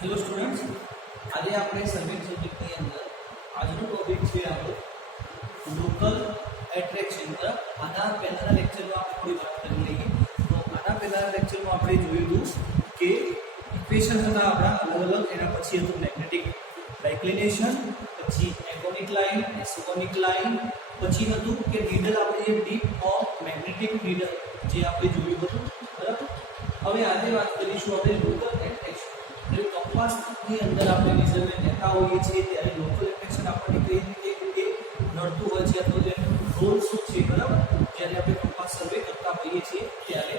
Hello students, आज આપણે service સબ્જેક્ટની અંદર આજનો ટોપિક છે આપણો લોકલ એટ્રેક્શન પર। આના પહેલાના લેક્ચરમાં આપણે થોડી વાત કરી લઈએ તો આના પહેલાના લેક્ચરમાં આપણે જોયું કે ઇક્વેશન હતા આપણા અલગ અલગ, એના પછી હતું મેગ્નેટિક ડાયક્લિનેશન, પછી એગોનિક લાઇન, એસિગોનિક લાઇન, પછી હતું કે નીડલ આપણે જે ડીપ ઓફ મેગ્નેટિક નીડલ જે આપણે જોયું હતું, બરાબર। હવે આજે વાત કરીશું આપણે લોકલ એટ્રેક્શન। कंपास ની અંદર આપણે મેઝરમેન્ટ લેતા હોઈએ છીએ ત્યારે લોકલ એટ્રેક્શન આપણને કઈ રીતે નડતું હોય છે અથવા જે રોલ શું છે, બરાબર, જ્યારે આપણે કંપાસ સર્વે કરતા હોઈએ છીએ ત્યારે।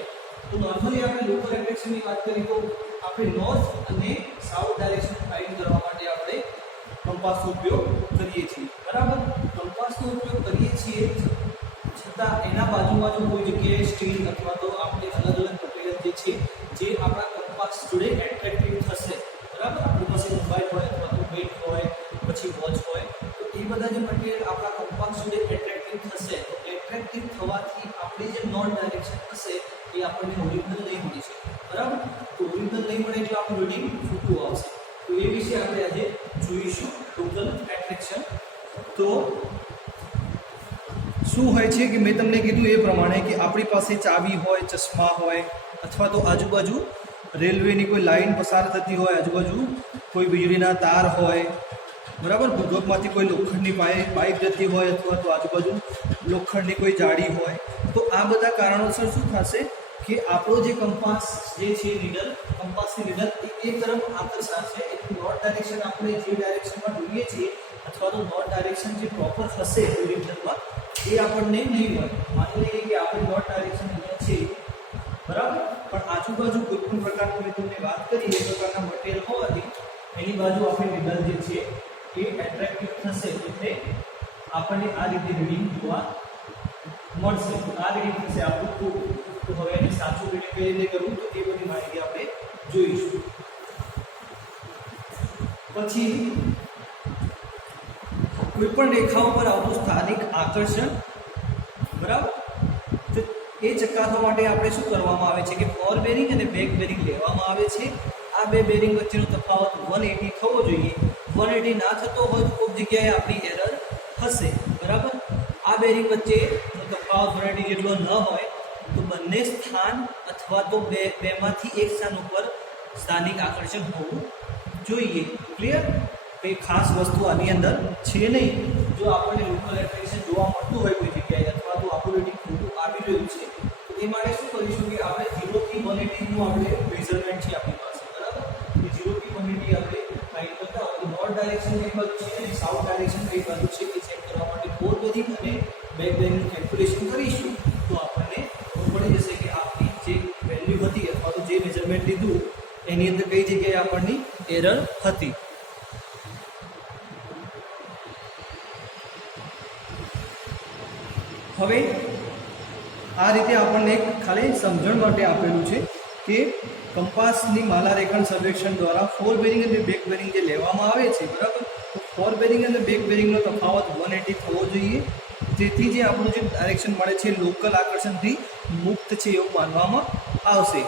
તો નોર્મલી આપણે લોકલ એટ્રેક્શનની વાત કરીએ તો આપણે નોર્થ અને સાઉથ ડાયરેક્શન ફાઇન્ડ કરવા માટે આપણે કંપાસનો ઉપયોગ કરીએ છીએ, બરાબર। કંપાસનો ઉપયોગ કરીએ છીએ છતાં એના બાજુ કોઈ જગ્યાએ સ્ટીલ અથવા તો આપણે અલગ અલગ મટીરીયલ જે છે જે આપણા કંપાસ જોડે એટ્રેક્ટિવ થશે, બરાબર। આપણી પાસે મોબાઈલ હોય અથવા તો બેટ હોય, પછી વોચ હોય, તો એ બધા જે મટીરીયલ આપણા કંપાસ જોડે એટ્રેક્ટિવ થશે, તો એટ્રેક્ટિવ થવાથી આપણી જે નોર્થ ડાયરેક્શન હશે એ આપણને ઓરિજિનલ નહીં મળી શકે, બરાબર। તો ઓરિજિનલ નહીં મળે એટલે આપણું રીડિંગ ખોટું આવશે। તો એ વિશે આપણે આજે જોઈશું લોકલ એટ્રેક્શન। તો શું હોય છે કે મેં તમને કીધું એ પ્રમાણે કે આપણી પાસે ચાવી હોય, ચશ્મા હોય, અથવા તો આજુબાજુ રેલવેની કોઈ લાઈન પસાર થતી હોય, આજુબાજુ કોઈ વીજળીના તાર હોય, બરાબર, ભૂગર્ભમાંથી કોઈ લોખંડની પાઇપ જતી હોય, અથવા તો આજુબાજુ લોખંડની કોઈ જાળી હોય, તો આ બધા કારણોસર શું થશે કે આપણો જે કંપાસ જે છે નીડલ, કંપાસની નીડલ એ તરફ આકર્ષાશે। એટલે નોર્થ ડાયરેક્શન આપણે જે ડાયરેક્શનમાં જોઈએ છીએ અથવા તો નોર્થ ડાયરેક્શન જે પ્રોપર હશે ઓરિજિનલમાં એ આપણને નહીં મળે। માની લઈએ કે આપણે નોર્થ ડાયરેક્શન અહીંયા છે, બરાબર, પણ આજુબાજુ કોઈ પણ પ્રકારની મેં તમને વાત કરી એ પ્રકારના મટીરિયલ હોવાથી એની બાજુ આપણી નીડલ જે છે એ એટ્રેક્ટિવ થશે, એટલે આપણને આ રીતે રીડિંગ જોવા મળશે। આ રીડિંગ થશે આપણું। તો હવે એને સાચું રીડિંગ કઈ રીતે કરવું તો એ બધી માહિતી આપણે જોઈશું। પછી કોઈ પણ રેખા ઉપર આવતું સ્થાનિક આકર્ષણ, બરાબર, તો એ ચકાસવા માટે આપણે શું કરવામાં આવે છે કે ફોર બેરિંગ અને બેક બેરિંગ લેવામાં આવે છે। આ બે બેરિંગ વચ્ચેનો તફાવત 180 થવો જોઈએ। 180 ના થતો હોય તો કોઈ જગ્યાએ આપણી એરર હશે, બરાબર। આ બેરિંગ વચ્ચેનો તફાવત 180 જેટલો ન હોય તો બંને સ્થાન અથવા તો બેમાંથી એક સ્થાન ઉપર સ્થાનિક આકર્ષણ હોવું જોઈએ। ક્લિયર? કંઈ ખાસ વસ્તુ આની અંદર છે નહીં। જો આપણને લોકલ એટ્રેક્શન જોવા મળતું હોય કોઈ જગ્યાએ અથવા તો આપણું રીડિંગ ખોટું આવી રહ્યું છે તો એ માટે શું કરીશું કે આપણે 0 થી 180 નું આપણે મેઝરમેન્ટ છે આપણી પાસે, બરાબર। એ 0 થી 180 આપણે ફાઇન્ડ કરતા હોય તો નોર્થ ડાયરેક્શન કઈ બાજુ છે અને સાઉથ ડાયરેક્શન કઈ બાજુ છે એ ચેક કરવા માટે ફોર બેરિંગ અને બેક બેરિંગ કેલ્ક્યુલેશન કરીશું તો આપણને ખબર પડી જશે કે આપણી જે વેલ્યુ હતી અથવા તો જે મેઝરમેન્ટ લીધું એની અંદર કઈ જગ્યાએ આપણની એરર હતી। હવે આ રીતે આપણને ખાલી સમજણ માટે આપેલું છે કે કંપાસની માલારેખણ સર્વેક્ષણ દ્વારા ફોર બેરિંગ અને બેક બેરિંગ જે લેવામાં આવે છે, બરાબર, તો ફોર બેરિંગ અને બેક બેરિંગનો તફાવત 180 થવો જોઈએ, જેથી જે આપણું જે ડાયરેક્શન મળે છે લોકલ આકર્ષણથી મુક્ત છે એવું માનવામાં આવશે।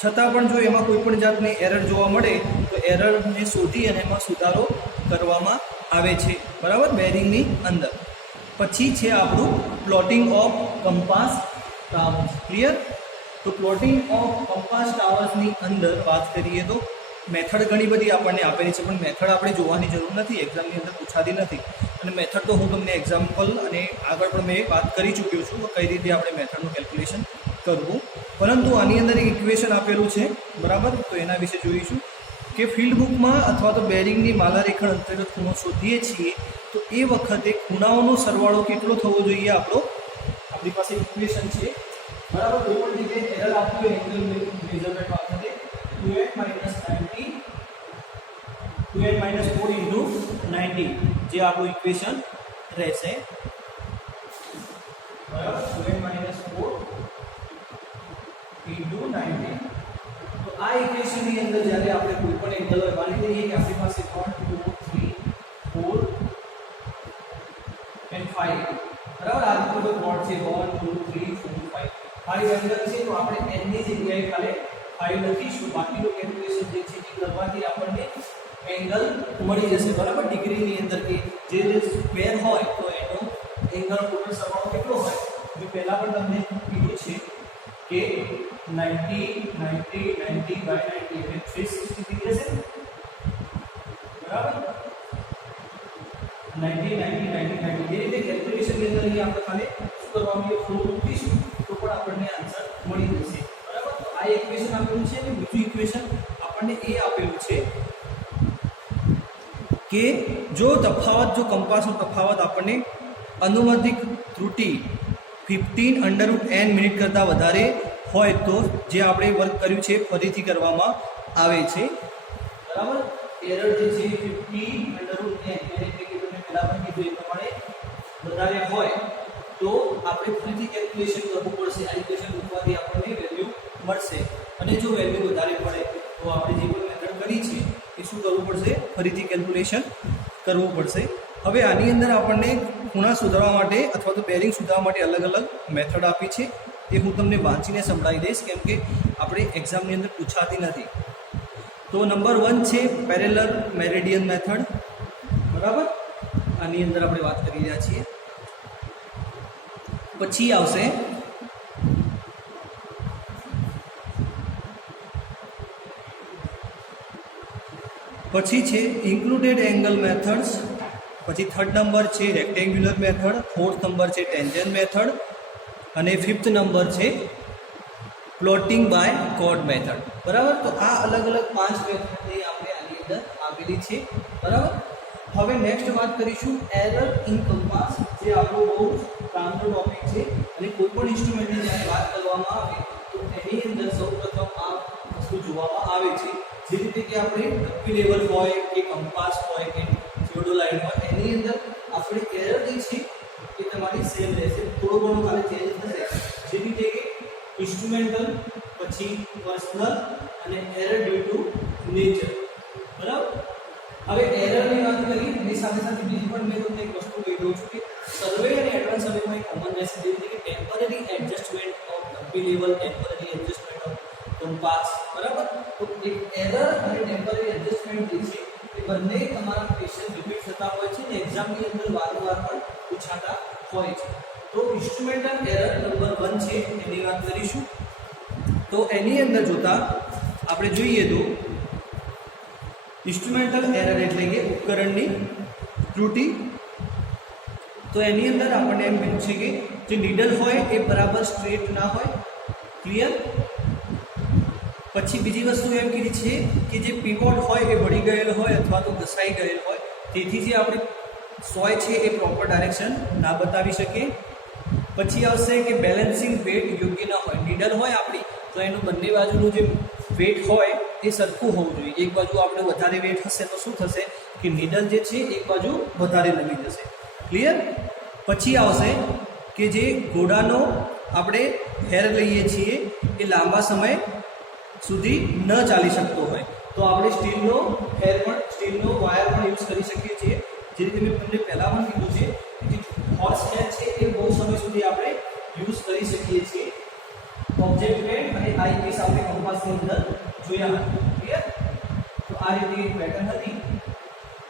છતાં પણ જો એમાં કોઈ પણ જાતની એરર જોવા મળે તો એરરને શોધી અને એમાં સુધારો કરવામાં આવે છે, બરાબર, બેરિંગની અંદર। પછી છે આપણું plotting of compass towers. Clear? તો પ્લોટિંગ ઓફ કંપાસ ટાવર્સની અંદર વાત કરીએ તો મેથડ ઘણી બધી આપણને આપેલી છે, પણ મેથડ આપણે જોવાની જરૂર નથી, એક્ઝામની અંદર પૂછાતી નથી। અને મેથડ તો હું તમને એક્ઝામ્પલ અને આગળ પણ મેં વાત કરી ચૂક્યો છું કે કઈ રીતે આપણે મેથડનું કેલ્ક્યુલેશન કરવું। પરંતુ આની અંદર એક ઇક્વેશન આપેલું છે, બરાબર, તો એના વિશે જોઈશું કે ફિલ્ડ બુકમાં અથવા તો બેરિંગની માલારેખણ અંતર્ગત ખૂણો શોધીએ છીએ તો એ વખતે ખૂણાઓનો સરવાળો કેટલો થવો જોઈએ આપણો, આપણી પાસે ઇક્વેશન છે, બરાબર। કોઈ પણ જગ્યાએ એરર આપવું હોય એંગલ મેઝરમેન્ટ વખતે 2n - 4 into 90 જે આપણું ઇક્વેશન રહેશે, બરાબર, 2n - 4 into 90। તો આ ઇક્વેશનની અંદર જ્યારે આપણે કોઈ પણ એંગલ હોય, માની લઈએ કે આપણી પાસે 1 2 3 4 and 5, બરાબર, આ રીતે બોર્ડ છે 1 2 3 4 5 5 એંગલ છે, તો આપણે n ની જગ્યાએ ખાલી 5 લખીશું, બાકીનું કેલ્ક્યુલેશન જે છે એ કરવાથી આપણને એંગલ મળી જશે, બરાબર. ડિગ્રીની અંદર કે જે સ્ક્વેર હોય તો એનો એંગલ ટોટલ સરવાળો કેટલો હોય, જો પહેલા પણ તમને કીધું છે કે 90 90 90 by 90 એટલે 360 ડિગ્રી હશે, બરાબર. 90 90 90 90 એ રીતે કેલ્ક્યુલેશન ની અંદર અહીં આપણે ખાલી શું કરવાનું છે, ફોર્મ મૂકીશું તો પણ આપણને આન્સર મળી જશે, બરાબર. તો આ ઇક્વેશન આપેલું છે અને બીજું ઇક્વેશન આપણને એ આપેલું છે કે જો કંપાસનો તફાવત આપણને અનુમાનિક ત્રુટિ 15 √n મિનિટ કરતાં વધારે હોય તો જે આપણે વર્ક કર્યું છે ફરીથી કરવામાં આવે છે, બરાબર. એરર જે છે 15 √n એટલે કે તમે પહેલા પણ કીધું એ પ્રમાણે વધારે હોય તો આપણે ફરીથી કેલ્ક્યુલેશન કરવું પડશે. આ ઇક્વેશન મૂકવાથી આપણને વેલ્યુ મળશે અને જો વેલ્યુ વધારે પડે તો આપણે જે પણ મેથડ કરી છે એ શું કરવું પડશે, ફરીથી કેલ્ક્યુલેશન કરવું પડશે. હવે આની અંદર આપણને ખૂણા સુધારવા માટે અથવા તો બેરિંગ સુધારવા માટે અલગ અલગ મેથડ આપી છે, એ હું તમને વાંચીને સંભળાવી દઈશ કેમ કે આપણે એક્ઝામની અંદર પૂછાતી નથી. તો નંબર 1 છે પેરેલલ મેરિડિયન મેથડ, બરાબર. આની અંદર આપણે વાત કરી રહ્યા છીએ. પછી આવશે ઇન્ક્લુડેડ એંગલ મેથડ્સ. પછી થર્ડ નંબર છે રેક્ટેન્ગ્યુલર મેથડ, ફોર્થ નંબર છે ટેન્જન્ટ મેથડ અને ફિફ્થ નંબર છે પ્લોટિંગ બાય કોર્ડ મેથડ, બરાબર. તો આ અલગ અલગ 5 મેથડની આપણે આની અંદર આપેલી છે, બરાબર. હવે નેક્સ્ટ વાત કરીશું એરર ઇન કંપાસ, જે આપણો બહુ કામનો ટોપિક છે અને કોઈ પણ ઇન્સ્ટ્રુમેન્ટની જ્યારે વાત કરવામાં આવે તો એની અંદર સૌપ્રથમ આ વસ્તુ જોવામાં આવે છે, જે રીતે કે આપણે ડબ્બી લેવલ હોય કે કંપાસ હોય કે થિયોડોલાઇટ હોય એની અંદર આપણે એરર જે છે એ તમારી સેમ રહેશે, થોડો ઘણો ખાલી ચેન્જ થશે, જે રીતે કે ઇન્સ્ટ્રુમેન્ટલ, પછી પર્સનલ અને એરર ડ્યુ ટુ નેચર, બરાબર. હવે એરરની વાત કરી એની સાથે સાથે બીજી પણ મેં તમને એક વસ્તુ કહી દઉં છું કે સર્વે અને એડવાન્સ સર્વેમાં એક કોમન રહેશે, જે રીતે કે ટેમ્પરરી એડજસ્ટમેન્ટ ઓફ ડબ્બી level, temporary adjustment of compass, બરાબર. તો એક એરર અને ટેમ્પરરી એડજસ્ટમેન્ટ જે છે એ બંને તમારા ક્વેશ્ચન રિપીટ થતા હોય છે અને એક્ઝામની અંદર વારંવાર પણ પૂછાતા હોય છે. તો ઇન્સ્ટ્રુમેન્ટલ એરર નંબર 1 છે એની વાત કરીશું. તો એની અંદર જોતા આપણે જોઈએ તો ઇન્સ્ટ્રુમેન્ટલ એરર એટલે કે ઉપકરણની ત્રુટિ. તો એની અંદર આપણને એમ કીધું છે કે જે નીડલ હોય એ બરાબર સ્ટ્રેટ ના હોય, ક્લિયર. પછી બીજી વસ્તુ એમ કીધી છે કે જે પીવોટ હોય એ વળી ગયેલ હોય અથવા તો ઘસાઈ ગયેલ હોય, તેથી જે આપણે સોય છે એ પ્રોપર ડાયરેક્શન ના બતાવી શકીએ. પછી આવશે કે બેલેન્સિંગ વેટ યોગ્ય ના હોય, નીડલ હોય આપણી તો એનું બંને બાજુનું જે વેટ હોય એ સરખું હોવું જોઈએ. એક બાજુ આપણે વધારે વેટ હશે તો શું થશે કે નીડલ જે છે એક બાજુ વધારે નમી જશે, ક્લિયર. પછી આવશે કે જે ઘોડાનો આપણે હેર લઈએ છીએ એ લાંબા સમય સુધી ન ચાલી શકતો હોય તો આપણે સ્ટીલનો વાયર પણ યુઝ કરી શકીએ છીએ, જે રીતે મેં તમને પહેલાં પણ કીધું છે કે હોર્સ હેર છે એ બહુ સમય સુધી આપણે યુઝ કરી શકીએ છીએ. ઓબ્જેક્ટ બેન્ડ અને આઈપીસ આપણે કંપાસની અંદર જોયા હતા, ક્લિયર. તો આ રીતે એક પેટર્ન હતી,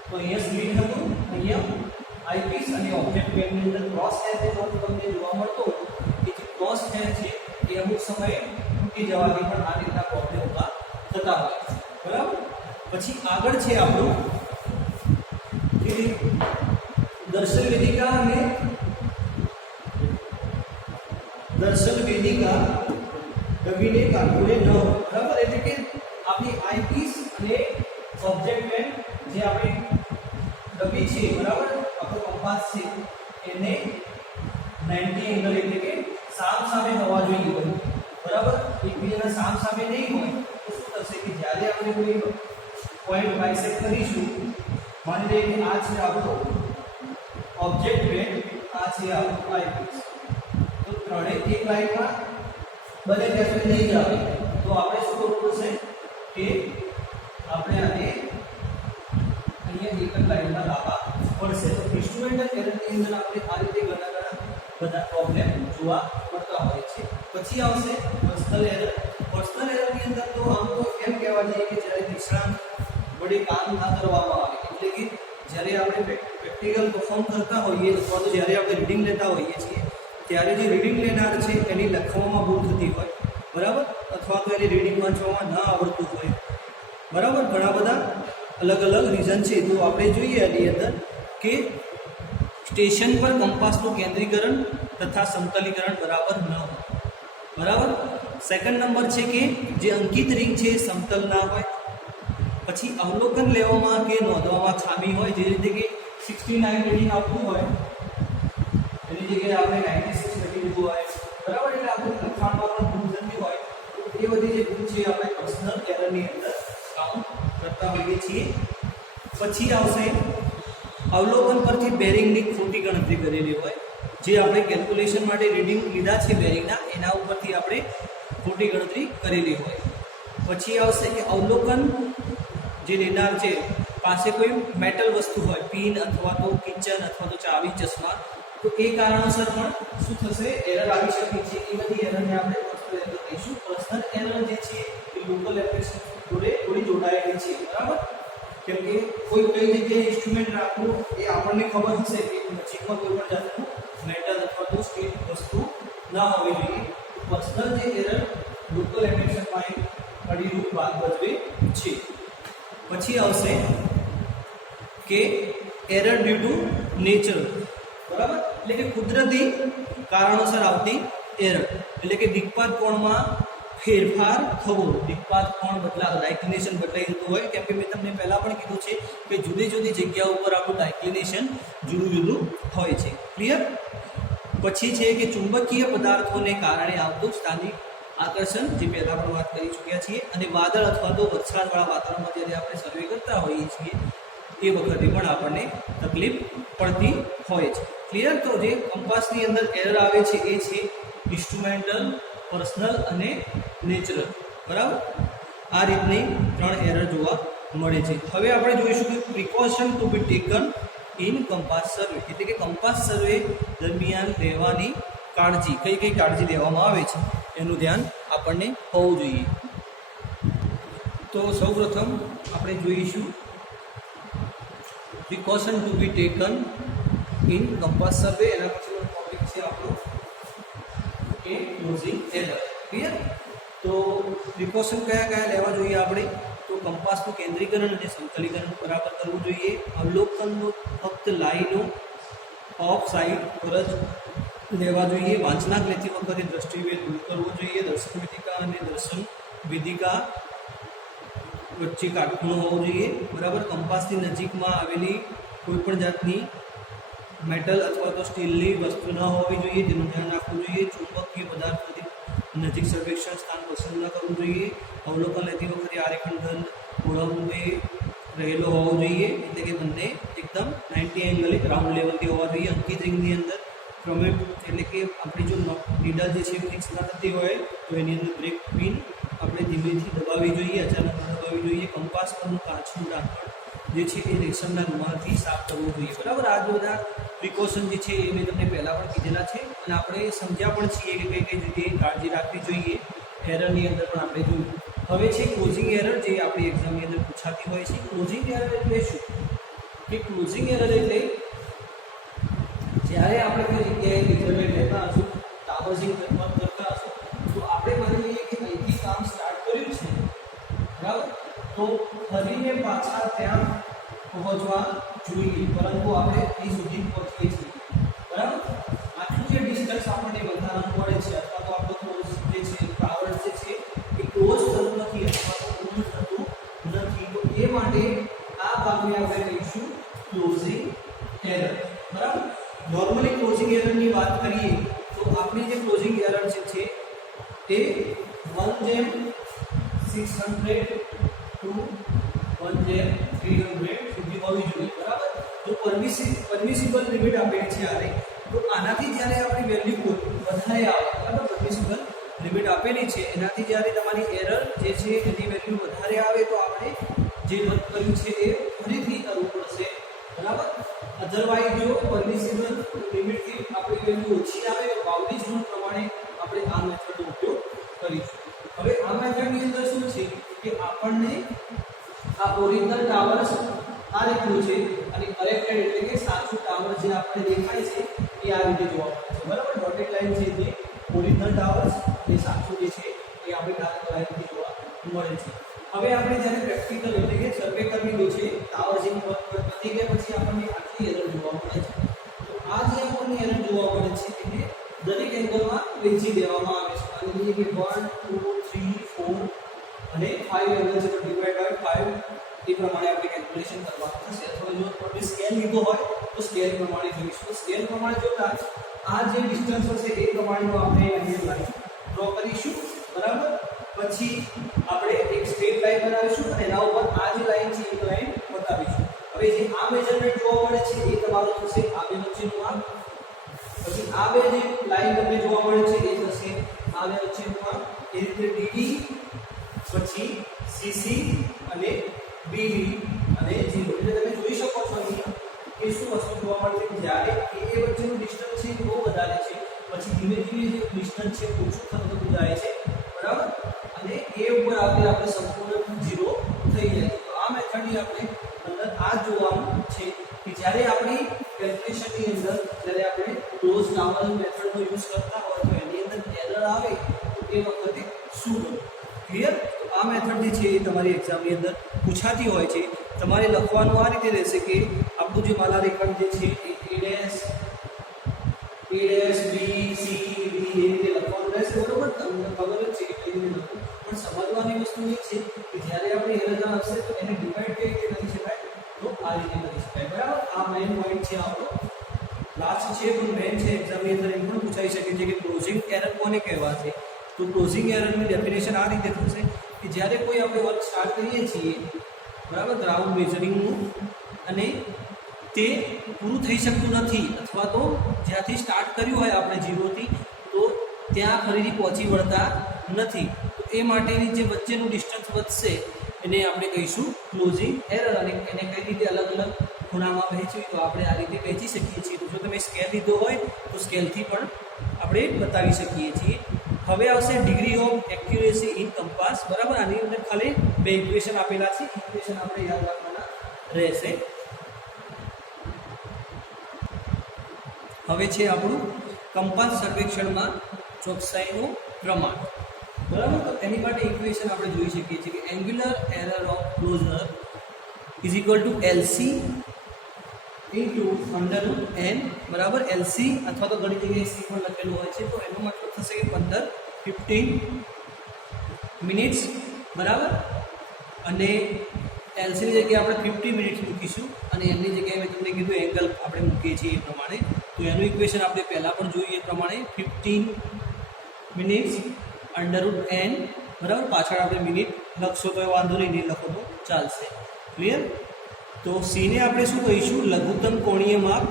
તો અહીંયા સ્લિટ હતું, અહીંયા આઈપીસ અને ઓબ્જેક્ટ બેન્ડની અંદર ક્રોસ હેર જે તમને જોવા મળતો કે જે ક્રોસ હેર છે એ અમુક સમયે તૂટી જવાથી પણ આ રીતના પ્રોબ્લેમ ઊભા થતા હોય, બરાબર. પછી આગળ છે આપણું કે દર્શન વેદિકા દબીને કાઢવું ન હોય, બરાબર. એટલે કે આપણી આઈપીસ અને ઓબ્જેક્ટ બેન્ડ જે આપણે ડબી છે, બરાબર, આપણો કંપાસ છે એને 90 એંગલ એટલે કે સામે હોવા જોઈએ હોય, બરાબર. એકબીજાના સામે નહીં હોય તો શું થશે કે જ્યારે આપણે કોઈ પોઈન્ટ બાયસેક્ટ કરીશું, માની લઈએ કે આ છે આપણો ઓબ્જેક્ટ બેન્ડ, આ છે આપણો આઈપીસ, તો ત્રણેય એક લાઈનમાં બને ત્યાં સુધી નહીં જાવે તો આપણે શું કરવું પડશે કે આપણે આને અહીંયા એક જ લાઈનમાં લાવવા પડશે. તો ઇન્સ્ટ્રુમેન્ટલ એરરની અંદર આપણે આ રીતે ઘણા બધા પ્રોબ્લેમ જોવા મળતા હોય છે. પછી આવશે પર્સનલ એરરની અંદર તો લેવા જઈએ કે જ્યારે નિષ્ણાંત વડે કામ ના કરવામાં આવે, એટલે કે જ્યારે આપણે પ્રેક્ટિકલ પરફોર્મ કરતા હોઈએ અથવા તો જ્યારે આપણે રીડિંગ લેતા હોઈએ છીએ ત્યારે જે રીડિંગ લેનાર છે એની લખવામાં ભૂલ થતી હોય, બરાબર, અથવા તો એની રીડિંગ વાંચવામાં ના આવડતું હોય, બરાબર, ઘણા બધા અલગ અલગ રીઝન છે. તો આપણે જોઈએ એની અંદર કે સ્ટેશન પર કંપાસનું કેન્દ્રીકરણ તથા સમતલીકરણ બરાબર ન હોય, બરાબર. સેકન્ડ નંબર છે કે જે અંકિત રિંગ છે એ સમતલ ના હોય. પછી અવલોકન લેવામાં કે નોંધવામાં ખામી હોય, જે રીતે કે 69 રીડિંગ આવતું હોય એની જગ્યાએ આપણે 96 લખી દીધું હોય, બરાબર. એટલે આપણે લખાણમાં પણ ભૂલ થતી હોય, એ બધી જે ભૂલ છે આપણે પર્સનલ એરરની અંદર કાઉન્ટ કરતા હોઈએ છીએ. પછી આવશે અવલોકન પરથી બેરિંગની ખોટી ગણતરી કરેલી હોય, જે આપણે કેલ્ક્યુલેશન માટે રીડિંગ લીધા છે બેરિંગના એના ઉપરથી આપણે ખોટી ગણતરી કરેલી હોય. પછી આવશે કે અવલોકન જે લેનાર છે પાસે કોઈ મેટલ વસ્તુ હોય, પિન અથવા તો કિચન અથવા તો ચાવી, ચશ્મા, તો એ કારણોસર પણ શું થશે, એરર આવી શકે છે. એ બધી એરરને આપણે પર્સનલ એરર કહીશું. પર્સનલ એરર જે છે એ લોકલ એપ્લિકેશન જોડે થોડી જોડાયેલી છે, બરાબર. કેમ કે કોઈ કઈ જગ્યાએ ઇન્સ્ટ્રુમેન્ટ રાખવું એ આપણને ખબર હશે કે નજીકમાં કોઈ પણ જાતનું મેટલ અથવા તો સ્ટીલ વસ્તુ ના હોવી જોઈએ. પર્સનલ જે એરર લોકલ એપ્લિકેશનમાં એક અડીરૂપ ભાગ ભજવે છે. પછી આવશે કે એરર ડ્યુ ટુ નેચર, બરાબર, એટલે કે કુદરતી કારણોસર આવતી એરર, એટલે કે દિક્પાત કોણમાં ફેરફાર થવો, દિક્પાત કોણ બદલાતો, ડાયક્લિનેશન બદલાઈ જતું હોય. કેમ કે મેં તમને પહેલાં પણ કીધું છે કે જુદી જુદી જગ્યા ઉપર આપણું ડાયક્લિનેશન જુદું જુદું હોય છે. ક્લિયર. પછી છે કે ચુંબકીય પદાર્થોને કારણે આવતું સ્થાનિક આકર્ષણ, જે પહેલાં પણ વાત કરી ચૂક્યા છીએ. અને વાદળ અથવા તો વરસાદવાળા વાતાવરણમાં જ્યારે આપણે સર્વે કરતા હોઈએ છીએ એ વખતે પણ આપણને તકલીફ પડતી હોય છે. ક્લિયર. તો જે કંપાસની અંદર એરર આવે છે એ છે ઇન્સ્ટ્રુમેન્ટલ, પર્સનલ અને નેચરલ, બરાબર. આ રીતની 3 એરર જોવા મળે છે. હવે આપણે જોઈશું કે precaution to be taken in compass survey, એટલે કે કંપાસ સર્વે દરમિયાન લેવાની કાળજી, કઈ કઈ કાળજી લેવામાં આવે છે એનું ધ્યાન આપણને હોવું જોઈએ. તો સૌપ્રથમ આપણે જોઈશું precaution to be taken in compass survey. એના પછીનો ટોપિક છે આપણો કે ક્લોઝિંગ એરર. ક્લિયર. તો પ્રિકોશન કયા કયા લેવા જોઈએ આપણે? તો કંપાસનું કેન્દ્રીકરણ અને સમતલીકરણ બરાબર કરવું જોઈએ. અવલોકનનો ફક્ત લાઈનો ઓફ સાઇડ પર જ લેવા જોઈએ. વાંચનાક લેતી વખતે દ્રષ્ટિભેદ દૂર કરવો જોઈએ. દર્શન વિધિકા અને દર્શન વિધિકા વચ્ચે કાટખૂણો હોવો જોઈએ, બરાબર. કંપાસની નજીકમાં આવેલી કોઈપણ જાતની મેટલ અથવા તો સ્ટીલની વસ્તુ ન હોવી જોઈએ, તેનું ધ્યાન રાખવું જોઈએ. ચુંબકીય પદાર્થોથી નજીક સર્વેક્ષણ સ્થાન પસંદ ન કરવું જોઈએ. અવલોકન લેતી વખતે આરેખન ઓળંગે રહેલો હોવો જોઈએ, એટલે કે બંને એકદમ 90 એંગલે ગ્રાઉન્ડ લેવલથી હોવા જોઈએ. અંકિત રિંગની અંદર ક્રમે, એટલે કે આપણી જો નીડલ જે છે ફિક્સ ના થતી હોય તો એની અંદર બ્રેક પિન આપણે ધીમેથી દબાવવી જોઈએ, અચાનક દબાવવી જોઈએ. કંપાસ પરનું કાચનું ઢાંકણ જે છે એ રેશમના રૂમાલથી સાફ કરવું જોઈએ, બરાબર. આ બધા પ્રિકોશન જે છે એ મેં તમને પહેલાં પણ કીધેલા છે અને આપણે સમજ્યા પણ છીએ કે કઈ કઈ રીતે કાળજી રાખવી જોઈએ. એરરની અંદર પણ આપણે જોયું. હવે છે ક્લોઝિંગ એરર, જે આપણી એક્ઝામની અંદર પૂછાતી હોય છે. ક્લોઝિંગ એરર એટલે શું? કે ક્લોઝિંગ એરર એટલે જ્યારે આપણે કોઈ જગ્યાએ મેઝરમેન્ટ લેતા હશું, ટાવર્સિંગ કરતા હશું, તો આપણે માની લઈએ કે અહીંથી કામ સ્ટાર્ટ કર્યું છે, બરાબર. તો ફરીને પાછા ત્યાં પહોંચવા જોઈએ, પરંતુ આપણે અહીં સુધી પહોંચીએ છીએ, બરાબર. આટલું જે ડિસ્ટન્સ આપણને વધારવાનું પડે છે અથવા તો આપણો ક્લોઝ જે છે ટાવર જે છે એ ક્લોઝ થતું નથી અથવા તો પૂર્ણ થતું નથી. તો એ માટે આ ભાગને આપણે કહીશું ક્લોઝિંગ એરર, બરાબર. નોર્મલી ક્લોઝિંગ એરરની વાત કરીએ તો આપણી જે ક્લોઝિંગ એરર છે તે 1/600 to 1/300 સુધી હોવી જોઈએ, બરાબર. તો પરમિસિબલ લિમિટ આપેલી છે આને. તો આનાથી જ્યારે આપણી વેલ્યુ વધારે આવે, બરાબર, પરમિસિબલ લિમિટ આપેલી છે એનાથી જ્યારે તમારી એરર જે છે એની વેલ્યુ વધારે આવે તો આપણે જે વર્ક કર્યું છે એ ફરીથી કરવું પડશે, બરાબર. અધરવાઇઝ જો પરમિસિબલ લિમિટથી આપણી વેલ્યુ ઓછી આવે તો બાઉન્ડ્રી ઝોન પ્રમાણે આપણે આ મેથડનો ઉપયોગ કરીશું. હવે આ મેથડની અંદર શું છે કે આપણને અને આ ઓરિજિનલ ટાવર્સ આ રીતનું છે અને કરેક્ટેડ એટલે કે સાચું ટાવર જે આપણે દેખાય છે એ આ રીતે જોવા મળે છે બરાબર. ડોટેડ લાઈન છે જે ઓરિજિનલ ટાવર્સ અને સાચું જે છે એ આપણે ડાર્ક લાઈનથી જોવા મળે છે. હવે આપણે જ્યારે પ્રેક્ટિકલ એટલે કે સર્વે કરી છે ટાવર જે પતી ગયા પછી આપણને આટલી એરર જોવા મળે છે. તો આ જે આપણને એરર જોવા મળે છે એને દરેક એંગલમાં વહેંચી દેવામાં આવે છે. અને કે 1 2 3 4 અને 5 એંગલ છે તો ડિવાઇડ બાય 5 એ પ્રમાણે આપણે કેલ્ક્યુલેશન કરવાનું થશે. અથવા જો આપણે સ્કેલ લીધો હોય તો સ્કેલ પ્રમાણે જોઈશું. સ્કેલ પ્રમાણે જોતા આ જે ડિસ્ટન્સ હશે એ પ્રમાણેનો આપણે અહીં લાઈન ડ્રો કરીશું બરાબર. પછી આપણે એક સ્ટ્રેટ લાઈન બનાવીશું અને એના ઉપર આ જે લાઈન છે એ લાઈન બતાવીશું. હવે જે આ મેજરમેન્ટ જોવા મળે છે એ તમારું થશે આ બે વચ્ચેનું માપ. પછી આ બે જે લાઈન તમને જોવા મળે છે એ થશે આ બે વચ્ચેનું માપ. એ રીતે DD પછી CC અને BD અને 0. એટલે તમે જોઈ શકો છો અહીંયા કે શું વસ્તુ જોવા મળે છે જ્યારે એ વચ્ચેનું ડિસ્ટન્સ છે બહુ વધારે છે પછી ધીમે ધીમે જે ડિસ્ટન્સ છે ઓછું થતું જાય છે બરાબર. અને એ ઉપર આપણે સંપૂર્ણ 0 થઈ જાય છે. તો આ મેથડની આપણે અંદર આ જોવાનું છે કે જ્યારે આપણી કેલ્ક્યુલેશનની અંદર જ્યારે આપણે ક્લોઝ ટાવર મેથડનો યુઝ કરતા હોય તો એની અંદર એરર આવે તો એ વખતે શું કરવું. ક્લિયર. તો આ મેથડ જે છે એ તમારી એક્ઝામની અંદર પૂછાતી હોય છે. તમારે લખવાનું આ રીતે રહેશે કે આપણું જે માલા રેખાંશ જે છે એ A B C D એ રીતે લખવાનું રહેશે બરોબર. તમને ખબર જ છે કે કઈ રીતે લખવું. પણ સમજવાની વસ્તુ એ છે કે જ્યારે આપણે એરર આવશે તો એને ડિવાઈડ કઈ રીતે કરી શકાય તો આ રીતે કરી શકાય બરાબર. આ મેઇન પોઈન્ટ છે આપણો. લાસ્ટ છે પણ મેઇન છે એક્ઝામની અંદર એમ પણ પૂછાઈ શકે છે કે ક્લોઝિંગ એરર કોને કહેવાશે. તો ક્લોઝિંગ એરરની ડેફિનેશન આ રીતે થશે કે જ્યારે કોઈ આપણે વર્ક સ્ટાર્ટ કરીએ છીએ બરાબર ગ્રાઉન્ડ મેઝરિંગનું અને તે પૂરું થઈ શકતું નથી અથવા તો જ્યાંથી સ્ટાર્ટ કર્યું હોય આપણે 0 થી તો ત્યાં ફરીથી પહોંચી વળતા નથી. તો એ માટેની જે વચ્ચેનું ડિસ્ટન્સ વધશે એને આપણે કહીશું ક્લોઝિંગ એરર. અને એને કઈ રીતે અલગ અલગ ખૂણામાં વહેંચવી તો આપણે આ રીતે વહેંચી શકીએ છીએ. તો જો તમે સ્કેલ લીધો હોય તો સ્કેલથી પણ આપણે બતાવી શકીએ છીએ. હવે આવશે degree of accuracy in compass બરાબર. આની અંદર ખાલી બે ઇક્વેશન આપેલા છે. ઇક્વેશન આપણે યાદ રાખવાના રહેશે. હવે છે આપણું કંપાસ સર્વેક્ષણમાં ચોકસાઈનું પ્રમાણ બરાબર. તો એની માટે ઇક્વેશન આપણે જોઈ શકીએ છીએ કે angular error of closure is equal to LC into √n બરાબર. LC અથવા તો ઘણી જગ્યાએ C પણ લખેલું હોય છે તો એનો મતલબ થશે કે 15 મિનિટ્સ બરાબર. અને LC ની જગ્યાએ આપણે 50 મિનિટ્સ મૂકીશું અને એની જગ્યાએ મેં તમને કીધું એંગલ આપણે મૂકીએ છીએ એ પ્રમાણે. તો એનું ઇક્વેશન આપણે પહેલાં પણ જોયું એ પ્રમાણે 15 મિનિટ્સ √n બરાબર. પાછળ આપણે મિનિટ લખશો તો વાંધો નહીં લખો તો ચાલશે. ક્લિયર. તો C ને આપણે શું કહીશું લઘુત્તમ કોણીય માપ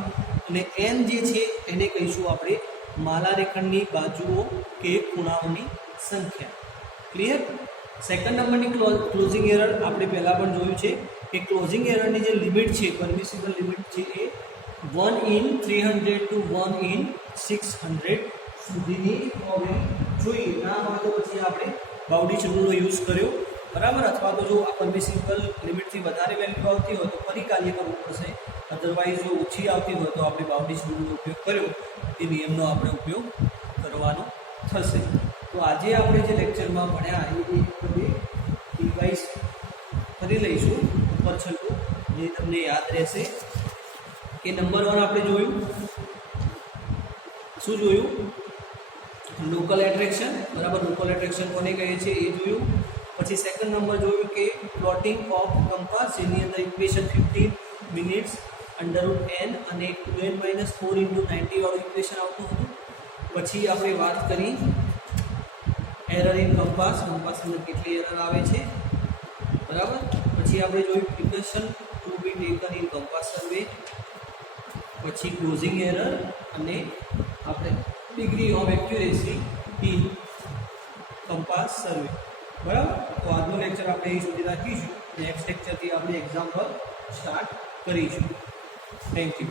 અને n જે છે એને કહીશું આપણે માલા રેખાંડની બાજુઓ કે ખૂણાઓની સંખ્યા. ક્લિયર. સેકન્ડ નંબરની ક્લોઝિંગ એરર આપણે પહેલાં પણ જોયું છે કે ક્લોઝિંગ એરરની જે લિમિટ છે પરમિસિબલ લિમિટ છે એ 1/300 ટુ 1/600 સુધીની હોવી જોઈએ. ના હોય તો પછી આપણે બાઉડીચ રૂલનો યુઝ કર્યો બરાબર. અથવા તો જો આ પરમિસિબલ લિમિટથી વધારે વેલ્યુ આવતી હોય તો ફરી કાર્ય કરવું પડશે. અધરવાઇઝ જો ઓછી આવતી હોય તો આપણે બાઉડીચ રૂલનો ઉપયોગ કર્યો એ નિયમનો આપણે ઉપયોગ કરવાનો થશે. તો આજે આપણે જે લેક્ચરમાં ભણ્યા એ ડિવાઇસ કરી લઈશું ઉપર છેલ્લું જે તમને યાદ રહેશે કે નંબર 1 આપણે જોયું શું જોયું લોકલ એટ્રેક્શન બરાબર. લોકલ એટ્રેક્શન કોને કહે છે એ જોયું. પછી સેકન્ડ નંબર જોયું કે પ્લોટિંગ ઓફ કંપાસ જેની અંદર ઇક્વેશન 15 મિનિટ્સ √n અને 2n - 4 × 90 વાળું ઇક્વેશન આવતું હતું. પછી આપણે વાત કરી એરર ઇન કંપાસ અંદર કેટલી એરર આવે છે બરાબર. પછી આપણે જોયું precaution to be taken in compass survey. પછી ક્લોઝિંગ એરર અને આપણે degree of accuracy in compass survey બરાબર. તો આજનો લેક્ચર આપણે અહીં સુધી રાખીશું. નેક્સ્ટ લેક્ચરથી આપણે એક્ઝામ પર સ્ટાર્ટ કરીશું. Thank you.